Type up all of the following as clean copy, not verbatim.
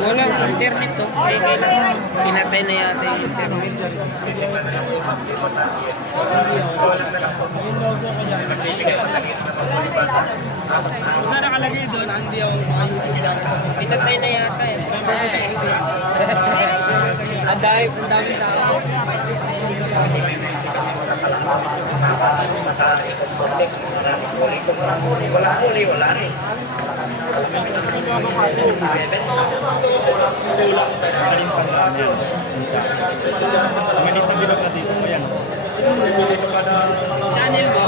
Walang internet to. Ay, kailangan pinatay na yata yung internet. Saan nakalagay doon? Hindi ako YouTube. Pinatay na yata eh. Ang dami tao. Wala rin. Malit na bilog na dito. Ayan. Channel mo?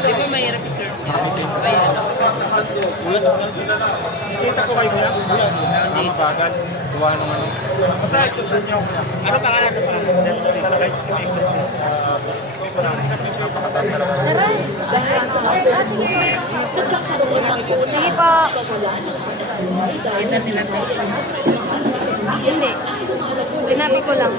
Di ba mahirap i-search yan? Ay, ano? Kita ko kayo kuya? Ang bagal. Gawa ng ano. Basta isusunod niyo kuya. Ano pangalan? Sige po. Hindi. Pinapi ko lang.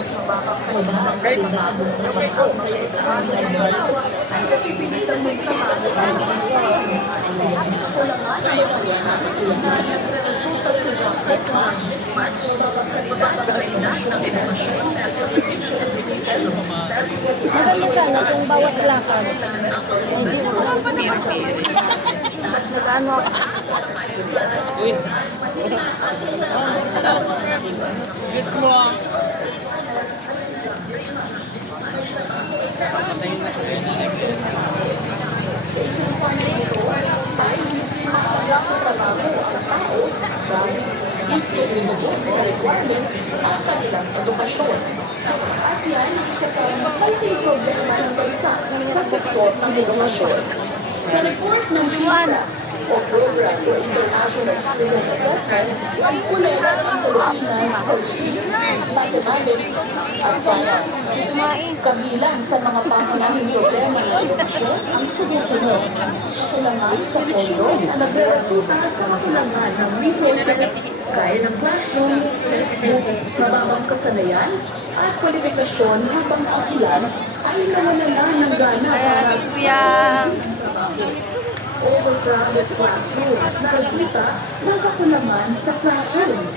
Maganda sana kung bawat lakad. Hindi mo. Nag-ano ako. Get mo. Sa report ng UN o Program for International Student Assessment, ang kulang ang Pilipinas mathematics at science. Kabilang sa mga pangunahing problema ng edukasyon ang sumusunod. Kakulangan sa pondo na nagre-resulta sa kakulangan ng resources gaya ng classroom, textbooks, mababang kasanayan, at kwalifikasyon habang ang ilan ay nawawala ng gana sa Kuya. overcrowded classrooms na resulta ng kakulangan sa classrooms.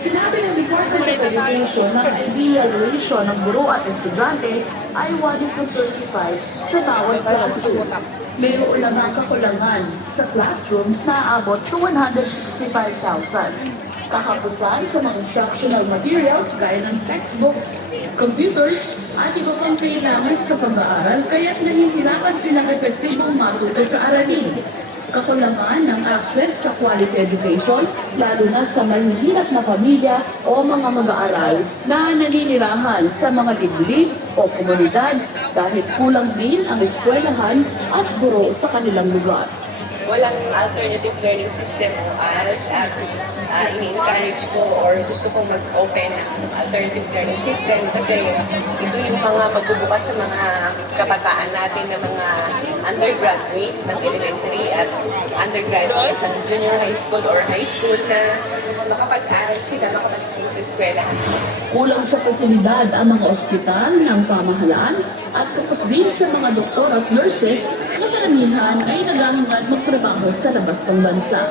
Sinabi ng Department of Education na ang ideal ratio ng guro at estudyante ay 1:35 sa bawat classroom. Mayroon lang ang kakulangan sa classrooms na aabot sa 165,000. Kakapusan sa mga instructional materials gaya ng textbooks, computers, at iba pang kailangan sa pag-aaral kaya't nahihirapan silang epektibong matuto sa aralin. Kakulangan ng access sa quality education, lalo na sa mahihirap na pamilya o mga mag-aaral na naninirahan sa mga liblib o komunidad dahil kulang din ang eskwelahan at guro sa kanilang lugar. Walang alternative learning system as ini-encourage ko or gusto kong mag-open ng alternative learning system kasi ito yung mga magbubukas sa mga kabataan natin na mga undergraduate ng elementary at undergraduate ng junior high school or high school na makapag-aral sila, makapag-isip sa eskwela. Kulang sa pasilidad ang mga ospital ng pamahalaan at kapos din sa mga doktor at nurses na karamihan ay nagangad magtrabaho sa labas ng bansa.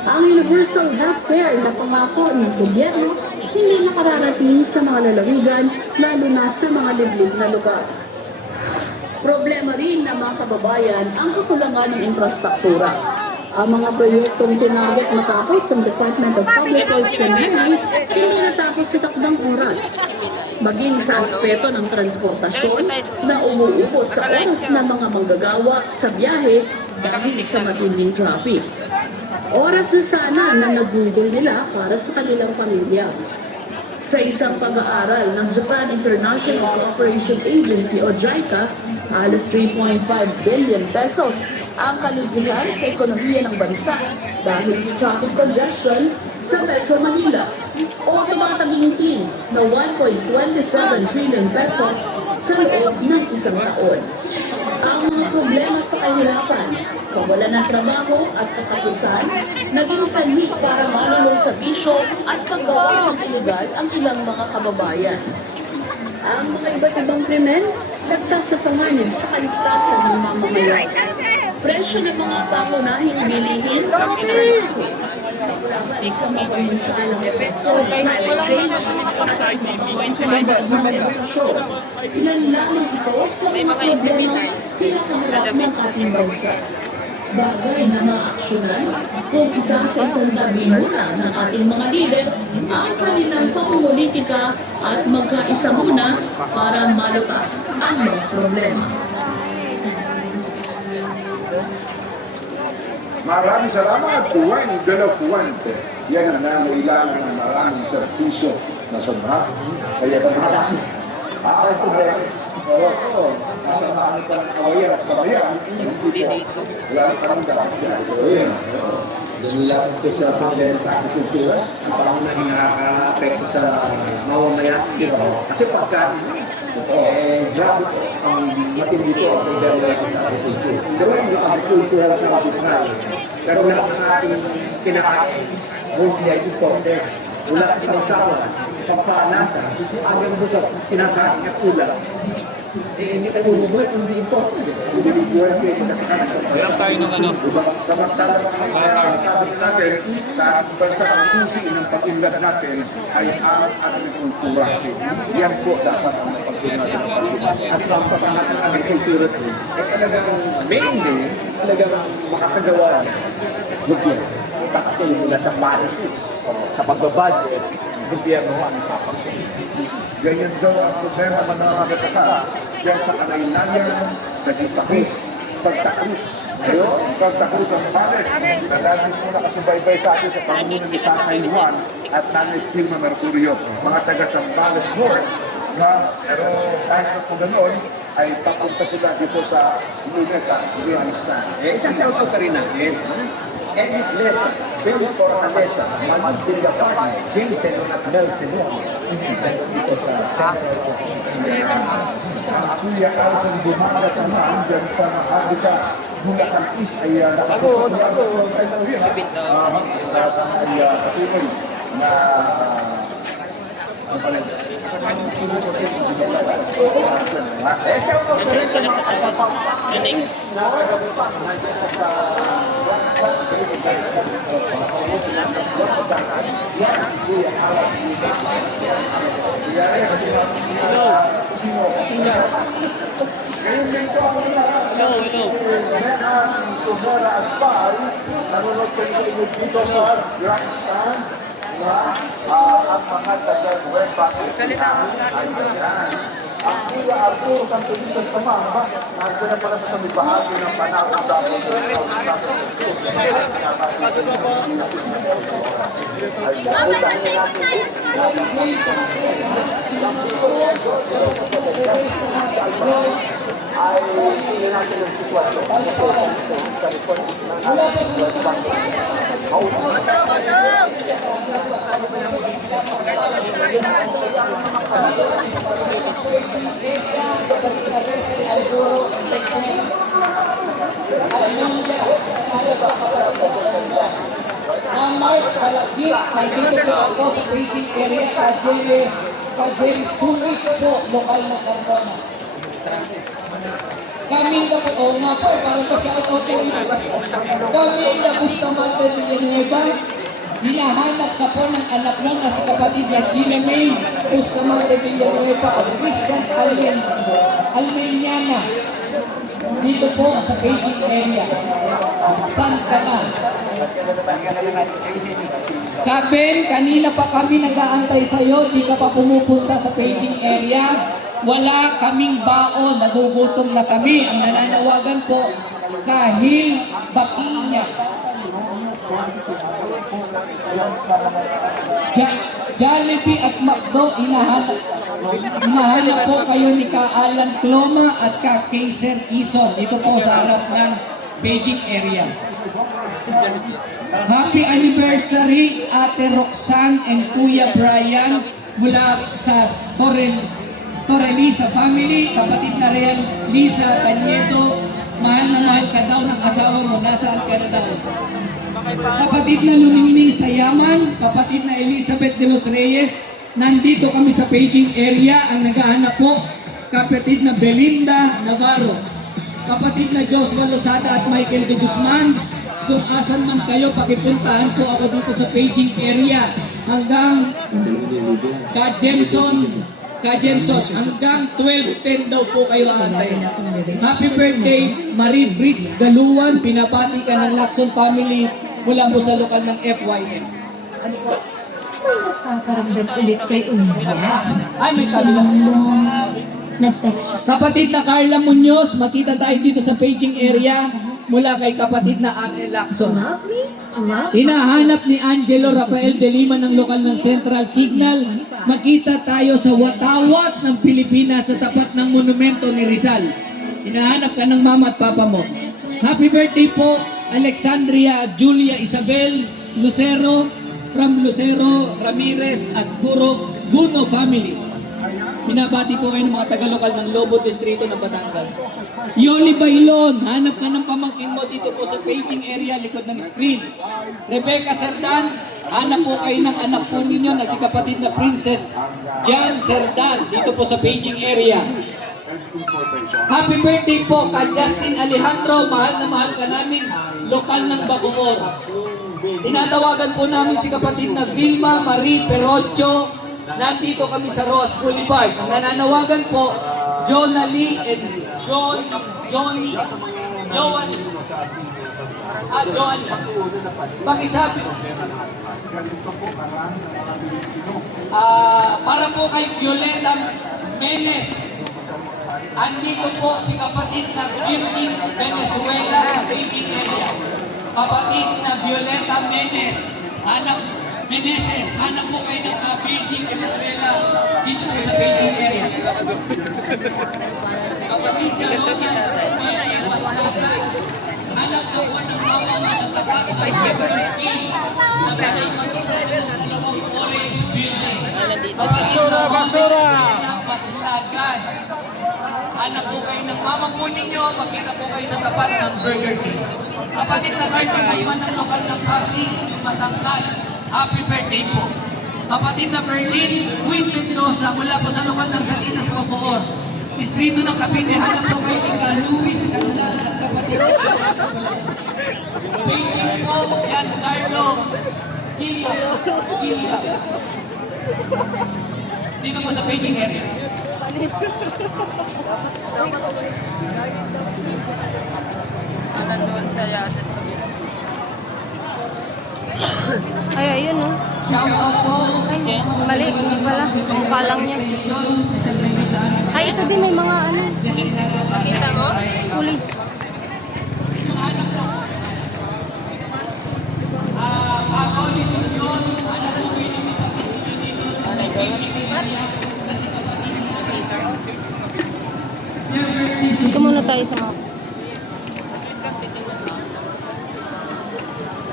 Ang universal healthcare na pangako ng gobyerno hindi nakararating sa mga lalawigan, lalo na sa mga liblib na lugar. Problema rin ng mga kababayan ang kakulangan ng infrastruktura. Ang mga proyektong tinarget matapos ng Department of Public Works and Highways hindi natapos sa takdang oras. Maging sa aspeto ng transportasyon na umuubos sa oras ng mga manggagawa sa biyahe dahil sa matinding traffic. Oras na sana na nagugol nila para sa kanilang pamilya. Sa isang pag-aaral ng Japan International Cooperation Agency o JICA, halos 3.5 billion pesos ang kalugihan sa ekonomiya ng bansa dahil sa traffic congestion sa Metro Manila o tumataginting na 1.27 trillion pesos sa loob ng isang taon. Ang mga problema sa kahirapan, kawalan ng trabaho at katapusan, naging sanhi para malulong sa bisyo at paggawa ng iligal ang ilang mga kababayan. Ang mga iba't ibang krimen, nagsasapanganib sa kaligtasan ng mamamayan. Presyo ng mga pangunahing bilihin, sa mga konvensyonal epekto ng climate change at mga emosyon. Ilan lamang ito sa mga problema pinakaharap ng ating bansa. Bagay na maaksyonan kung isa sa isang muna ng ating mga lider ang kanilang pamumulitika at magkaisa muna para malutas ang mga problema. Maraming salamat, Juan de la Fuente. Yan ang nangailangan ng maraming serbisyo na sobra. Kaya marami. Ako po ba? Oo. Nasa marami pa ng kawayan at kabayan. Wala na parang dapat yan. Dahil lang ito sa problema sa agrikultura, ang pangunahing nakaka-apekto sa mamamayan. Kasi pagka grabe ang matindi po ang problema natin sa agriculture. Pero yung agriculture na kabuhay, pero lahat ng ating kinakain, mostly ay imported, mula sa sausawan, papanasa, hanggang doon sa sinasabi at ulam. Hindi tayo bumubuhay kung hindi imported. Hindi buwan kayo kasi Meron tayo ng ano. samantalang sabi natin sa bansa ang susi ng pag-ingat natin ay ang agrikultura. Yan po dapat ang pag-ingat. At ang patangat ng agrikultura ay talagang mainly, talagang makakagawa ng gobyerno. Kasi mula sa policy, sa pagbabudget, gobyerno ang papasunod. Ganyan daw ang problema ng mga magsasaka. Diyan sa Kalaynayan, sa Disakis, sa Takrus. Ayun, ang Takrus ang Pales. Na dahil po nakasubaybay sa atin sa pangunan ni Tatay Juan at Nanay Pilma Mercurio. Mga taga Sambales North. Pero kahit na po ganoon, ay papunta sila dito sa Luneta, Afghanistan. Isa-shoutout ka rin natin. Edith Lesa, Bill Fortaleza, Manod Villacapal, Jameson at Nelson dito sa Central Office. Ang Kuya Alson Bumagat naman dyan sa Mahadika, Bulacan East ay nakatutok na ay patuloy na Shoutout ka rin sa mga Sumera Aspal, nanonood sa inyo dito sa Grandstand at mga taga-web ang Kuya Arturo Santolisas naman, nandun na pala sa may bahagi ng Panawag dahil ay hindi natin ang sitwasyon. Mark Palagit, nandito po ako sa Beijing area, Kajeri Sulit po, lokal na Cardona. Kami na po, oo nga po, parang pa sa auto kami na po sa Mata de Villanueva, hinahanap ka po ng anak lang na sa kapatid na Sheila May, Bustamante Villanueva, Christian Almeniana, dito po sa Beijing area, Santa na. Kaben, kanina pa kami nag-aantay sa'yo, di ka pa pumupunta sa Beijing area. Wala kaming baon, nagugutom na kami. Ang nananawagan po, Kahil Bakinya. Jollibee at McDo, hinahanap po kayo ni Ka Alan Cloma at Ka Kaiser Ison. Ito po sa harap ng Beijing area. Happy anniversary Ate Roxanne and Kuya Brian mula sa Torre Lisa family, kapatid na Real Lisa Cañedo. Mahal na mahal ka daw ng asawa mo, nasaan ka na daw? Kapatid na Luningning sa Yaman, kapatid na Elizabeth de los Reyes, nandito kami sa Beijing area, ang naghahanap po, kapatid na Belinda Navarro. kapatid na Joshua Losada at Michael de Guzman. Kung asan man kayo, pakipuntahan po ako dito sa paging area hanggang Ka-Jenson, hanggang 12:10 daw po kayo aantayin. Happy birthday, Marie Fritz Galuan. Pinapati ka ng Lacson family mula po sa lokal ng FYM. Ano po? Kakaramdam ulit kay Umbra. Ay, may sabi lang. Nag-text siya. Kapatid na Carla Munoz, makita tayo dito sa paging area mula kay kapatid na Arnel Lacson. Hinahanap ni Angelo Rafael de Lima ng lokal ng Central Signal. Makita tayo sa watawat ng Pilipinas sa tapat ng monumento ni Rizal. Hinahanap ka ng mama at papa mo. Happy birthday po, Alexandria Julia Isabel Lucero from Lucero Ramirez at Guno family. Binabati po kayo ng mga taga-lokal ng Lobo Distrito ng Batangas. Yoli Bailon, hanap ka ng pamangkin mo dito po sa paging area likod ng screen. Rebecca Serdan, hanap po kayo ng anak po ninyo na si kapatid na Princess Jan Serdan dito po sa paging area. Happy birthday po kay Justin Alejandro, mahal na mahal ka namin, lokal ng Bacoor. Tinatawagan po namin si kapatid na Vilma Marie Perocho. Nandito kami sa Ross Boulevard. Ang nananawagan po, Jonah Lee and Johnny. Pakisabi. Para po kay Violeta Menes. Andito po si kapatid na Virgin Venezuela sa paging area. Kapatid na Violeta Meneses, hanap po kayo ng Virgin Venezuela dito po sa paging area. Kapatid na Rosa Matatay, hanap po po ng mama mo sa tapat ng security na pinapagkita ng dalawang orange building. Basura! Patulagan. Hanap po kayo ng mamang po ninyo, makita po kayo sa tapat ng Burger King. Kapatid na Martin Guzman ng lokal ng Pasig, Matangkad. Happy birthday po. Kapatid na Berlin, Queen Mendoza, mula po sa lokal ng Salinas, Bacoor. Distrito ng Cavite, hanap po kayo ni Luis Canlas at kapatid na Beijing po, Giancarlo Gila. Dito po sa Beijing area. Ay, ayun oh. Shout out po. Ay, mali. Hindi pala. Ang palang niya. Ay, ito din may mga ano. Makita mo? Pulis. Dito muna tayo sa mga...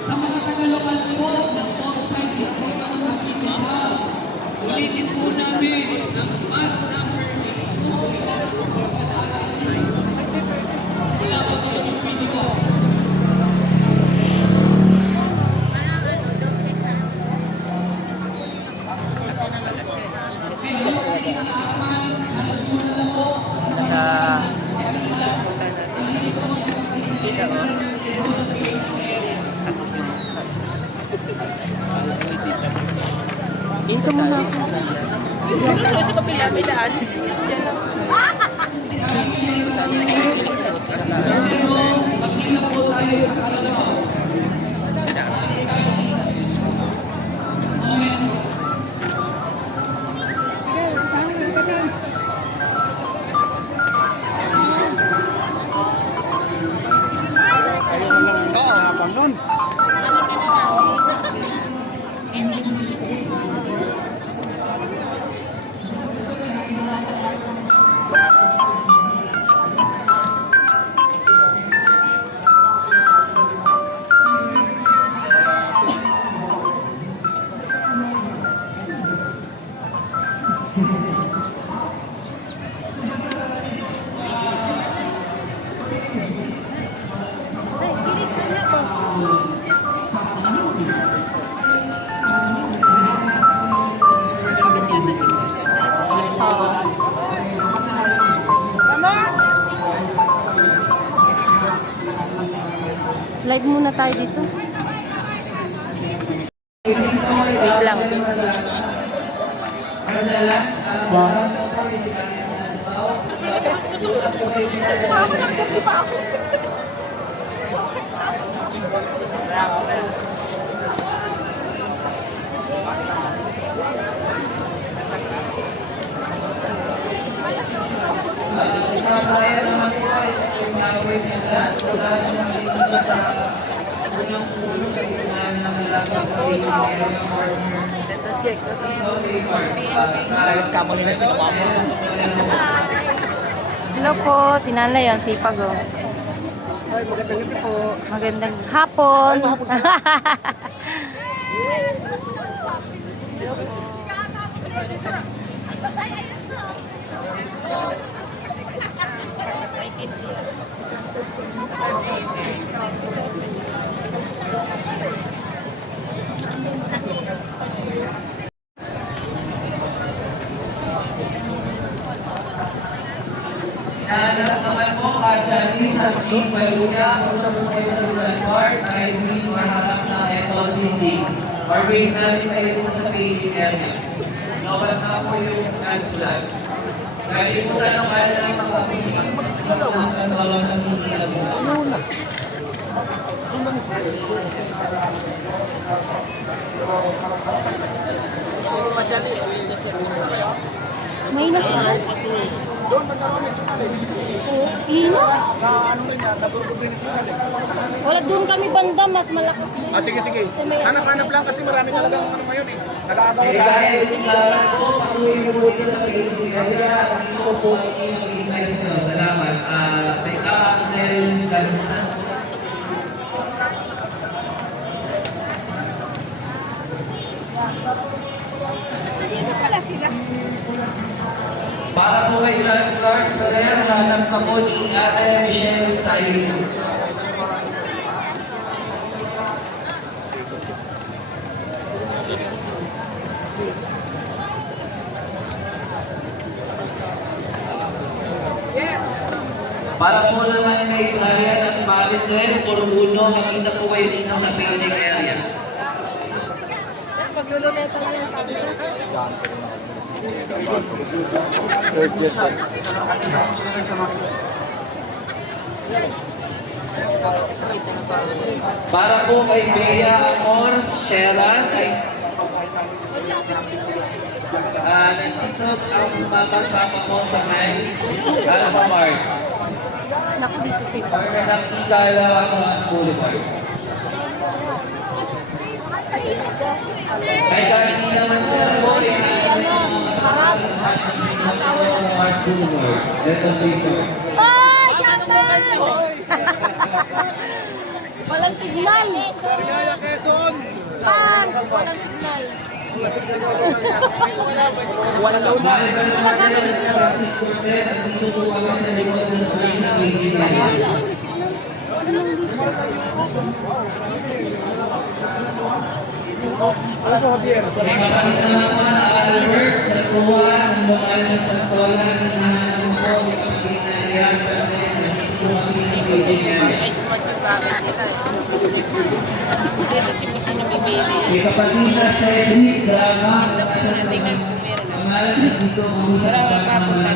Sa mga taga-lokal po ng Orsay Distrito ng Cavite South, ulitin po namin ang bus number 2 mula po sa inyong video. Dito muna ako. Dito sa kapila, may daan. tayo dito. Wait lang. Hello po, si Nanay yun, sipag oh. Magandang hapon. Nanap naman po, Kajanis at King Maluya, punta po kayo sa Rizal Park, ay hindi maharap na Ecole Building. Or wait namin kayo po sa paging area. Lobat na po yung Ansulat. Kaya po sa lokal ng mga paging sa tawag ng City Laguna. May inas na. Inas? Wala doon kami banda, mas malakas din. Sige, sige. Hanap-hanap lang kasi marami talagang ano ngayon eh. Kaya po, pasuhin mo po sa paging area. Dito po ay maging maestro. Salamat. May Abnel Gansa. Para po kay John Clark Ferrer, hanap ka po si Ate Michelle Sayo. Para po naman kay Ryan at Madison, Formuno, makita po kayo dito sa picnic area. Para po kay Bea Amor, Shera, nandito ang mama-papa mo sa may Alpha Mart. Naku, dito si Or nakikala ako ang Boulevard. Kay guys, naman sa Boy, harap. Mars Boulevard. Leto dito. Ay, shoutout! Walang signal. Sariaya, Quezon! Walang signal. Maliban sa kanila sa Francis Cortez, at dito po kami sa likod ng swing ng engineering. May kapalit naman po na Albert sa kuha ng lokal ng Santola ng hinahanap po ni Pagkina Rian Perez na dito kami sa engineering. May kapatid na Cedric Drama, ang nasa Kamal, at dito kami sa kapatid na